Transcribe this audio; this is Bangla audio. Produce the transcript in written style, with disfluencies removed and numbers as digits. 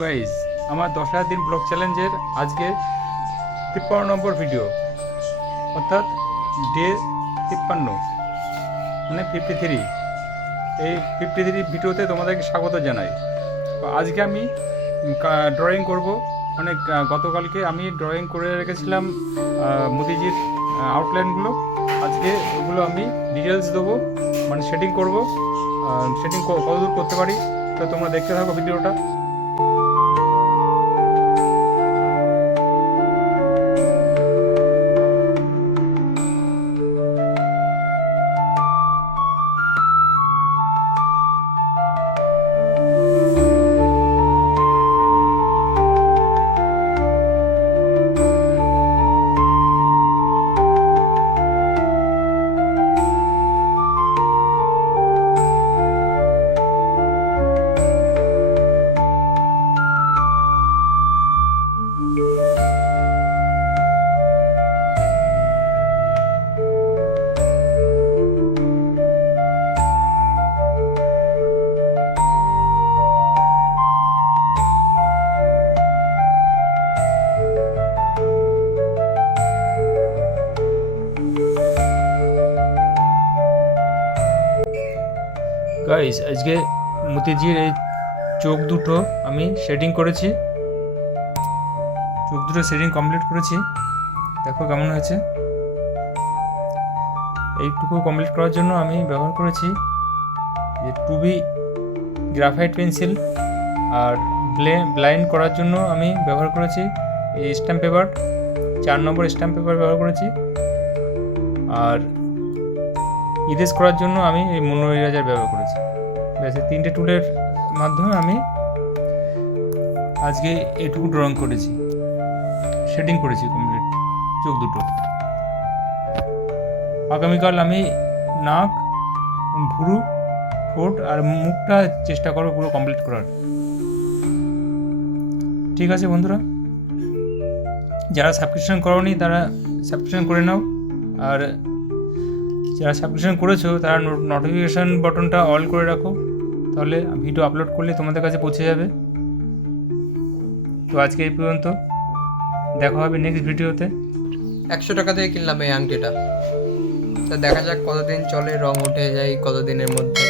গাইস, আমার 10,000 দিন ব্লগ চ্যালেঞ্জের আজকে 53 নম্বর ভিডিও, অর্থাৎ ডে 53 মানে 53। এই 53 ভিডিওতে তোমাদেরকে স্বাগত জানাই। তো আজকে আমি ড্রয়িং করব। মানে গতকালকে আমি ড্রয়িং করে রেখেছিলাম মোদিজির আউটলাইনগুলো। আজকে ওগুলো আমি ডিটেলস দেবো, মানে সেটিং করব। সেটিং কতদূর করতে পারি, তো তোমরা দেখতে থাকো ভিডিওটা। গাইস, আজকে মতিজির এই চোখ দুটো আমি শেডিং করেছি। চোখ দুটো শেডিং কমপ্লিট করেছি, দেখো কেমন হয়েছে। এইটুকু কমপ্লিট করার জন্য আমি ব্যবহার করেছি যে 2B গ্রাফাইট পেন্সিল, আর ব্লাইন্ড করার জন্য আমি ব্যবহার করেছি এই স্ট্যাম্প পেপার, 4 নম্বর স্ট্যাম্প পেপার ব্যবহার করেছি। আর ইরেজ করার জন্য আমি এই মোনো ইরেজার ব্যবহার করেছি। ব্যাস, এই 3টে টুলের মাধ্যমে আমি আজকে এইটুকু ড্রয়িং করেছি, শেডিং করেছি কমপ্লিট চোখ দুটো। আগামীকাল আমি নাক, ভুরু, ঠোঁট আর মুখটা চেষ্টা করবো পুরো কমপ্লিট করার। ঠিক আছে বন্ধুরা, যারা সাবস্ক্রিপশন করোনি তারা সাবস্ক্রিপশন করে নাও, আর যারা সাবস্ক্রিপশন করেছো তারা নোটিফিকেশান বাটনটা অল করে রাখো, তাহলে ভিডিও আপলোড করলে তোমাদের কাছে পৌঁছে যাবে। তো আজকে এই পর্যন্ত, দেখা হবে নেক্সট ভিডিওতে। 100 টাকা দিয়ে কিনলাম এই আংটিটা। তো দেখা যাক কতদিন চলে, রং উঠে যায় কতদিনের মধ্যে।